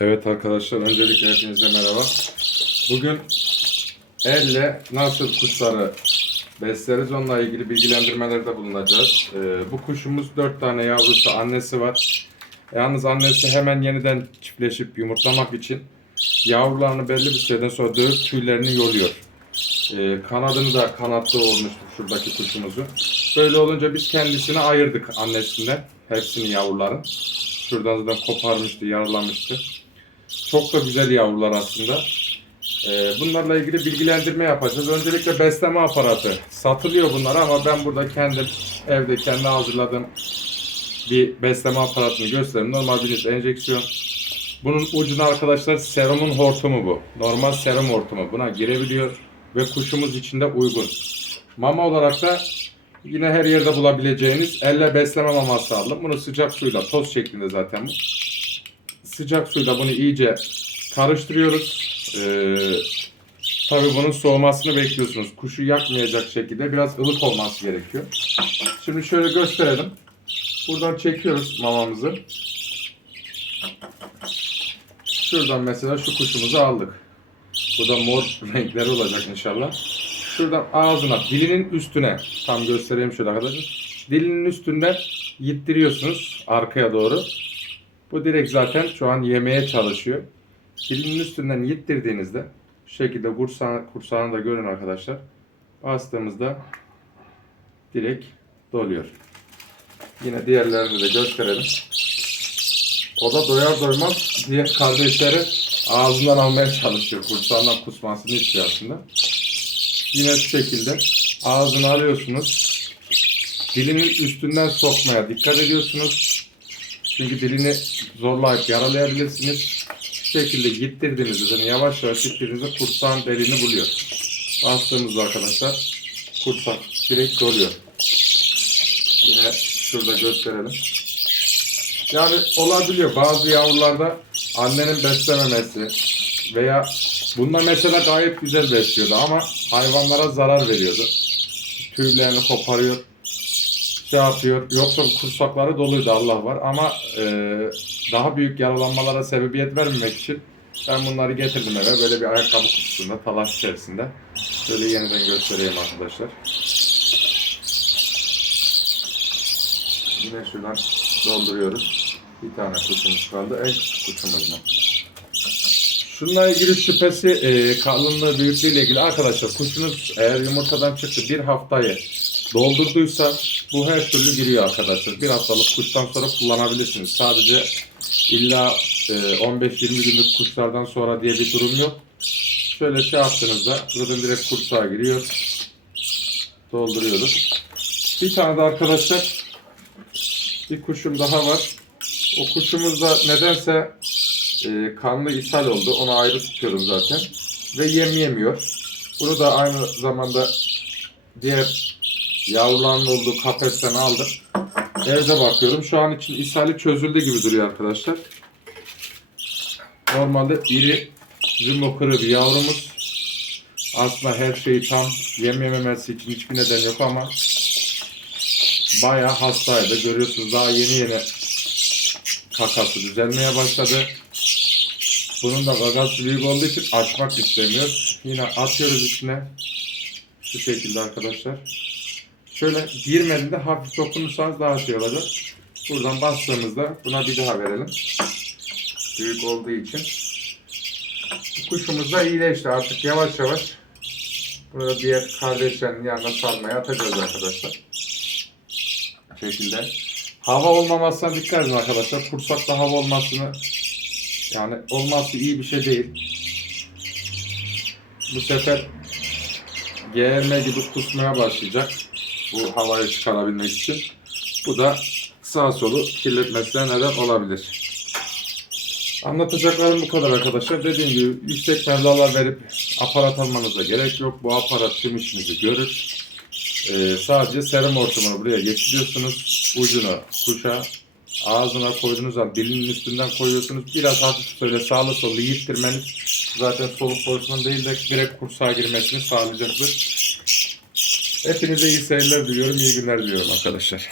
Evet arkadaşlar öncelikle hepinize merhaba. Bugün elle nasıl kuşları besleriz onunla ilgili bilgilendirmelerde bulunacağız. Ee, bu kuşumuz 4 tane yavrusu annesi var. Yalnız annesi hemen yeniden çiftleşip yumurtlamak için yavrularını belli bir süreden sonra dövüp tüylerini yoluyor. Ee, kanadını da kanatlı olmuştu şuradaki kuşumuzun. Böyle olunca biz kendisini ayırdık annesinden. Hepsini yavruların. Şuradan zaten koparmıştı, yaralamıştı. Çok da güzel yavrular aslında. Ee, bunlarla ilgili bilgilendirme yapacağız. Öncelikle besleme aparatı. Satılıyor bunlar ama ben burada kendim evde kendi hazırladığım bir besleme aparatını göstereyim. Normal bir enjeksiyon. Bunun ucuna arkadaşlar serumun hortumu bu. Normal serum hortumu. Buna girebiliyor ve kuşumuz için de uygun. Mama olarak da yine her yerde bulabileceğiniz elle besleme maması aldım. Bunu sıcak suyla toz şeklinde zaten bu. Sıcak suyla bunu iyice karıştırıyoruz. Ee, tabii bunun soğumasını bekliyorsunuz. Kuşu yakmayacak şekilde biraz ılık olması gerekiyor. Şimdi şöyle gösterelim. Buradan çekiyoruz mamamızı. Şuradan mesela şu kuşumuzu aldık. Bu da mor renkleri olacak inşallah. Şuradan ağzına, dilinin üstüne tam göstereyim şöyle arkadaşlar. Dilinin üstünden yittiriyorsunuz arkaya doğru. Bu direkt zaten şu an yemeye çalışıyor. Dilinin üstünden yittirdiğinizde şu şekilde kursağı, kursağını da görün arkadaşlar. Bastığımızda direkt doluyor. Yine diğerlerini de gösterelim. O da doyar doymaz diğer kardeşleri ağzından almaya çalışıyor. Kursağından kusmasını istiyor aslında. Yine şu şekilde ağzını alıyorsunuz. Dilinin üstünden sokmaya dikkat ediyorsunuz. Çünkü dilini zorlayıp yaralayabilirsiniz. Şu şekilde gittirdiğinizde yani yavaş yavaş gittirdiğinizde kursağın deliğini buluyor. Bastığımızda arkadaşlar kursak direkt doluyor. Yine şurada gösterelim. Yani olabiliyor bazı yavrularda annenin beslememesi veya bunda mesela gayet güzel besliyordu ama hayvanlara zarar veriyordu. Tüylerini koparıyor, şey yapıyor. Yoksa kursakları doluydu Allah var ama e, daha büyük yaralanmalara sebebiyet vermemek için ben bunları getirdim eve. Böyle bir ayakkabı kutusunda, talaş içerisinde. Şöyle yeniden göstereyim arkadaşlar. Yine şuradan dolduruyoruz. Bir tane kutumuz kaldı. En küçük kutumuz bu. Şununla ilgili şüphesi e, kalınlığı, büyüklüğüyle ilgili arkadaşlar kuşunuz eğer yumurtadan çıktı bir haftayı doldurduysa bu her türlü giriyor arkadaşlar. Bir haftalık kuştan sonra kullanabilirsiniz. Sadece illa e, 15-20 günlük kuşlardan sonra diye bir durum yok. Şöyle şey yaptığınızda zaten direkt kursağa giriyor. Dolduruyoruz. Bir tane de arkadaşlar bir kuşum daha var. O kuşumuz da nedense e, kanlı ishal oldu. Onu ayrı tutuyorum zaten. Ve yem yemiyor. Bunu da aynı zamanda diğer yavruların olduğu kafesten aldım. Evde bakıyorum. Şu an için ishali çözüldü gibi duruyor arkadaşlar. Normalde iri jumbo kırı bir yavrumuz. Aslında her şeyi tam yem yememesi için hiçbir neden yok ama bayağı hastaydı. Görüyorsunuz daha yeni yeni kakası düzelmeye başladı. Bunun da gagası büyük olduğu için açmak istemiyor. Yine atıyoruz içine. Şu şekilde arkadaşlar. Şöyle girmediğinde hafif dokunursanız daha şey olacak. Buradan bastığımızda buna bir daha verelim. Büyük olduğu için. Kuşumuz da iyileşti artık yavaş yavaş. Burada diğer kardeşlerin yanına salmaya atacağız arkadaşlar. Bu şekilde. Hava olmamasına dikkat edin arkadaşlar. Kursakta hava olmasını yani olması iyi bir şey değil. Bu sefer geğirme gibi kusmaya başlayacak. Bu havayı çıkarabilmek için. Bu da sağ solu kirletmesine neden olabilir. Anlatacaklarım bu kadar arkadaşlar. Dediğim gibi yüksek mevlalar verip aparat almanıza gerek yok. Bu aparat tüm işinizi görür. Ee, sadece serum ortamını buraya geçiriyorsunuz. Ucunu kuşa ağzına koyduğunuz zaman dilinin üstünden koyuyorsunuz. Biraz hafif böyle sağlı sollu yittirmeniz zaten soluk borusunun değil de direkt kursağa girmesini sağlayacaktır. Hepinize iyi seyirler diliyorum, iyi günler diliyorum arkadaşlar.